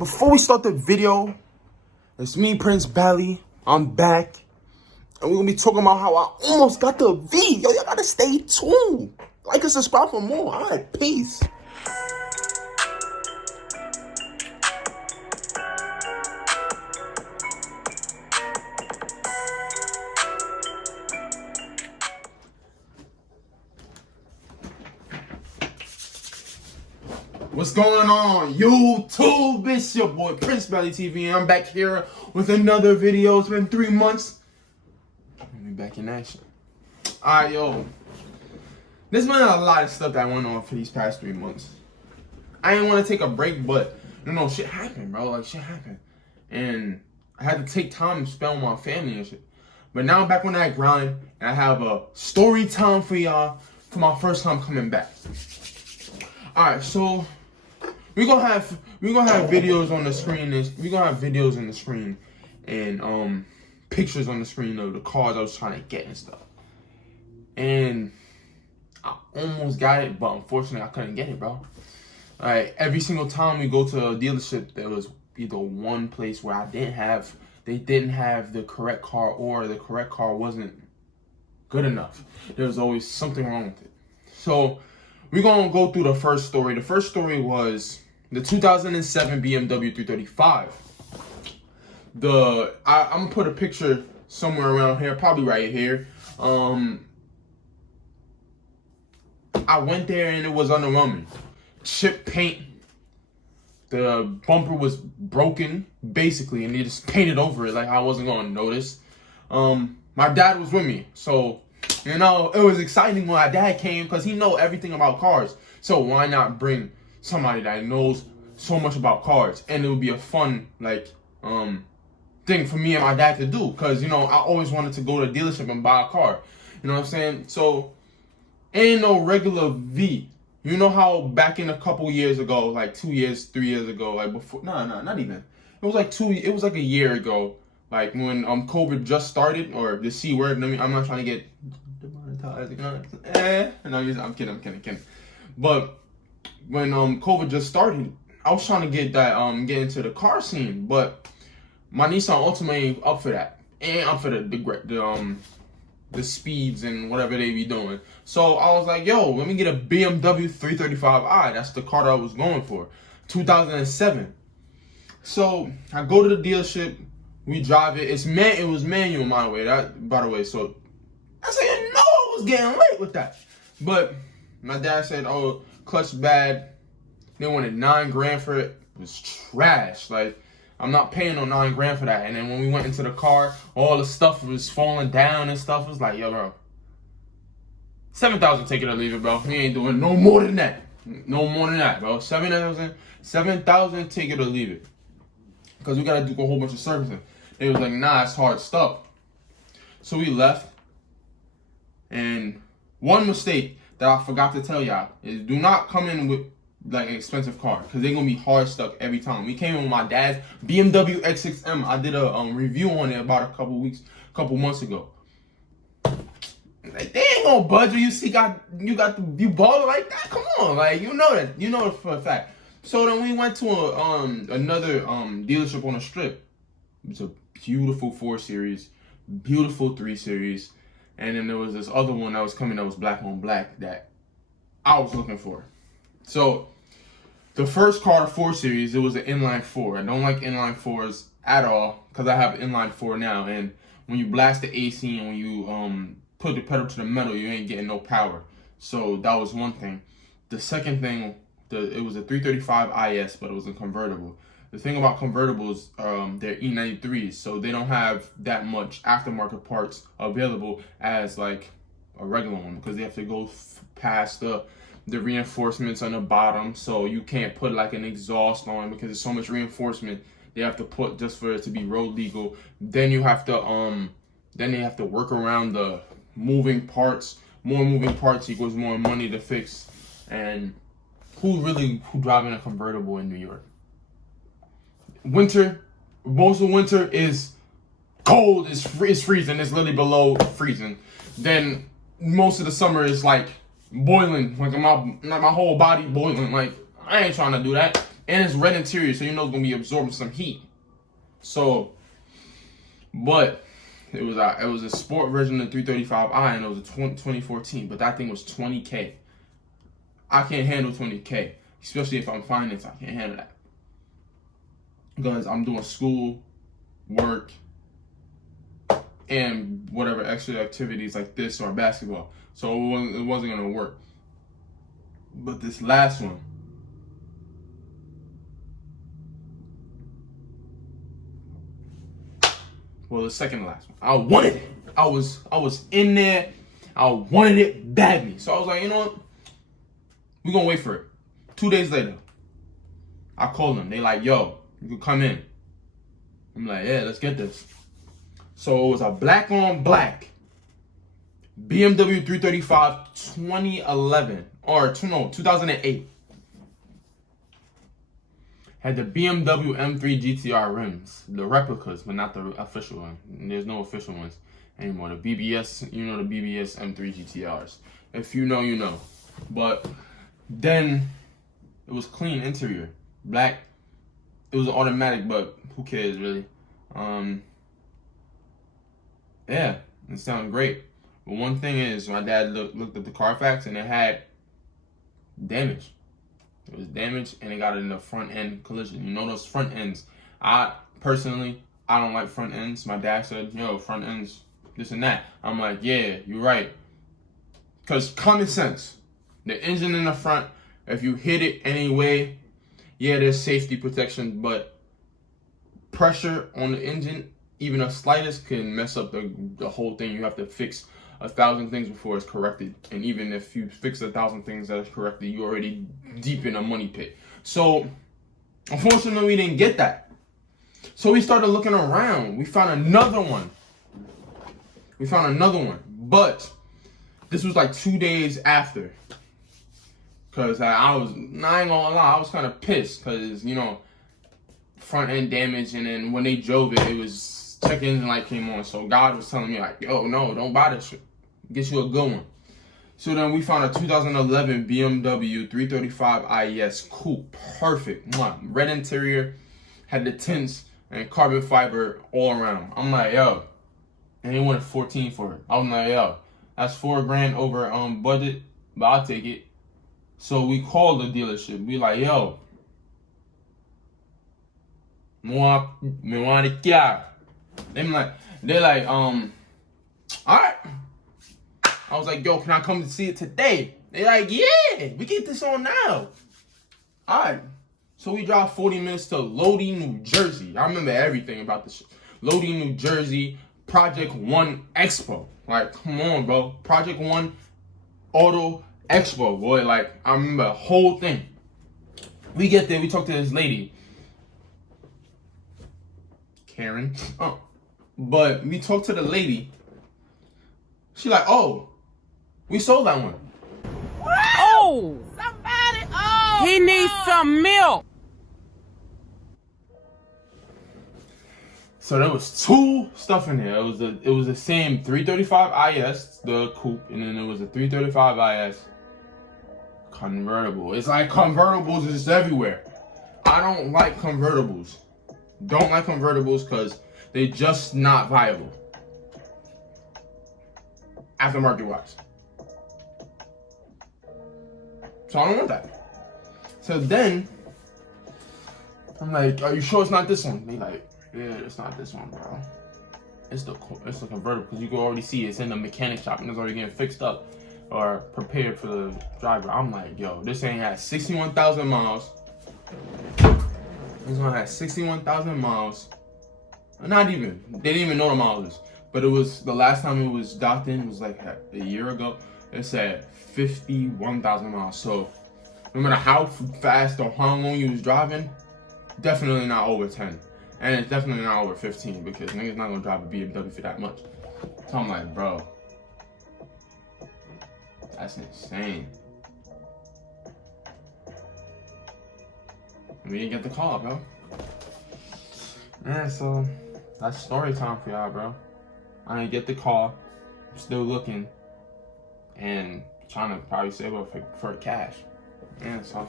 Before we start the video, it's me, Prince Bally. I'm back. And we're going to be talking about how I almost got the V. Yo, y'all got to stay tuned. Like and subscribe for more. All right, peace. What's going on, YouTube? It's your boy Princeballytv, and I'm back here with another video. It's been 3 months. We're back in action. Alright, yo. There's been a lot of stuff that went on for these past 3 months. I didn't want to take a break, but shit happened, bro. Like, shit happened. And I had to take time to spend with my family and shit. But now I'm back on that grind, and I have a story time for y'all for my first time coming back. Alright, so we're gonna have videos on the screen. We're gonna have videos on the screen and pictures on the screen of the cars I was trying to get and stuff. And I almost got it, but unfortunately I couldn't get it, bro. Like, every single time we go to a dealership, there was either one place where they didn't have the correct car, or the correct car wasn't good enough. There was always something wrong with it. So we're going to go through the first story. The first story was the 2007 BMW 335. I'm going to put a picture somewhere around here, probably right here. I went there and it was underwhelming. Chip paint. The bumper was broken, basically, and they just painted over it like I wasn't going to notice. My dad was with me, so it was exciting when my dad came because he knows everything about cars. So why not bring somebody that knows so much about cars? And it would be a fun, thing for me and my dad to do. Because, I always wanted to go to a dealership and buy a car. You know what I'm saying? So, ain't no regular V. You know how back in a couple years ago, like 2 years, 3 years ago, like before, not even. It was like a year ago. Like when COVID just started, or the C word. I'm not trying to get demonetized. I'm kidding. But when COVID just started, I was trying to get into the car scene, but my Nissan Altima ain't up for that. Ain't up for the speeds and whatever they be doing. So I was like, yo, let me get a BMW 335i. That's the car that I was going for. 2007. So I go to the dealership. We drive it. It was manual, by the way. So I said, I was getting late with that. But my dad said, oh, clutch bad. They wanted $9,000 for it. It was trash. Like, I'm not paying no $9,000 for that. And then when we went into the car, all the stuff was falling down and stuff. It was like, yo, bro, $7,000, take it or leave it, bro. We ain't doing no more than that. No more than that, bro. $7,000, take it or leave it. Because we got to do a whole bunch of servicing. They was like, nah, it's hard stuff. So we left. And one mistake that I forgot to tell y'all is do not come in with like an expensive car, because they're going to be hard stuck every time. We came in with my dad's BMW X6M. I did a review on it about a couple months ago. Like, they ain't gonna budge you. You balling like that? Come on, like, you know it for a fact. So then we went to another dealership on the strip. It's a beautiful 4 Series, beautiful 3 Series, and then there was this other one that was coming that was black on black that I was looking for. So the first car, 4 Series, it was an inline 4. I don't like inline 4s at all because I have an inline 4 now, and when you blast the AC and when you put the pedal to the metal, you ain't getting no power. So that was one thing. The second thing, it was a 335 IS, but it was a convertible. The thing about convertibles, they're E93s, so they don't have that much aftermarket parts available as like a regular one, because they have to go past the reinforcements on the bottom, so you can't put like an exhaust on because there's so much reinforcement they have to put just for it to be road legal. Then you have to then they have to work around the moving parts. More moving parts equals more money to fix. And who driving a convertible in New York? Winter, most of winter is cold, it's freezing, it's literally below freezing. Then most of the summer is like boiling, like my whole body boiling. Like, I ain't trying to do that. And it's red interior, so you know it's gonna be absorbing some heat. So, but it was a sport version of the 335i, and it was a 2014. But that thing was $20K. I can't handle $20K, especially if I'm financed. I can't handle that because I'm doing school, work, and whatever extra activities like this or basketball. So it wasn't gonna work. But this last one, well, the second to last one, I wanted it. I was in there. I wanted it badly. So I was like, you know what? We're gonna wait for it. 2 days later, I called them. They like, yo, you can come in. I'm like, yeah, let's get this. So it was a black on black BMW 335 2011 or 2008. Had the BMW M3 GTR rims, the replicas, but not the official one. There's no official ones anymore. The BBS, you know, the BBS M3 GTRs. If you know, you know. But then it was clean interior, black. It was automatic, but who cares really? Yeah, it sounded great. But one thing is, my dad looked at the Carfax and it had damage. It was damaged and it got in the front end collision. You know those front ends. I don't like front ends. My dad said, yo, front ends, this and that. I'm like, yeah, you're right. Because common sense, the engine in the front, if you hit it anyway, yeah, there's safety protection, but pressure on the engine, even the slightest, can mess up the whole thing. You have to fix 1,000 things before it's corrected. And even if you fix 1,000 things that is corrected, you're already deep in a money pit. So, unfortunately, we didn't get that. So we started looking around. We found another one. But this was like 2 days after. Because I ain't gonna lie, I was kind of pissed. Because, you know, front end damage. And then when they drove it, it was check engine light came on. So God was telling me, like, yo, no, don't buy this shit. Get you a good one. So then we found a 2011 BMW 335 IES coupe. Perfect. Red interior, had the tints and carbon fiber all around. I'm like, yo. And they wanted 14 for it. I'm like, yo, that's $4,000 over budget, but I'll take it. So we called the dealership. We like, yo, me want the car. They're like, all right. I was like, yo, can I come to see it today? They're like, yeah, we get this on now. All right. So we drive 40 minutes to Lodi, New Jersey. I remember everything about this shit. Lodi, New Jersey, Project One Expo. Like, come on, bro. Project One Auto Expo, boy. Like, I remember the whole thing. We get there, we talk to this lady, Karen. But we talked to the lady. She like, oh, we sold that one. What? Oh! Somebody, oh! He needs some milk. So there was two stuff in there. It was the same 335 IS, the coupe, and then it was a 335 IS convertible. It's like convertibles is everywhere. I don't like convertibles. Don't like convertibles because they're just not viable. Aftermarket wise. So I don't want that. So then, I'm like, are you sure it's not this one? They like, yeah, it's not this one, bro. It's the convertible, because you can already see it's in the mechanic shop and it's already getting fixed up or prepared for the driver. I'm like, yo, this ain't had 61,000 miles. This one had 61,000 miles. Not even. They didn't even know the miles. But it was, the last time it was docked in was like a year ago. It said 51,000 miles. So no matter how fast or how long you was driving, definitely not over 10. And it's definitely not over 15 because niggas not gonna drive a BMW for that much. So I'm like, bro, that's insane. We didn't get the call, bro. Yeah, so that's story time for y'all, bro. I didn't get the call. I'm still looking and trying to probably save up for cash. Yeah, so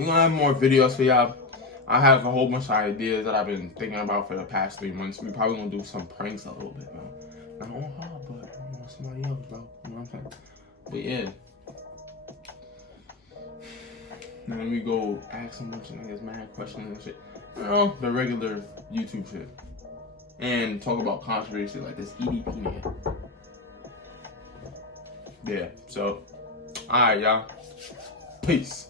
We're gonna have more videos for y'all. I have a whole bunch of ideas that I've been thinking about for the past 3 months. We probably gonna do some pranks a little bit, man. Not on her, but on somebody else, bro. You know what I'm saying? But yeah. And then we go ask some bunch of niggas mad questions and shit. You know, the regular YouTube shit. And talk about controversy like this EDP nigga. Yeah, so, alright, y'all. Peace.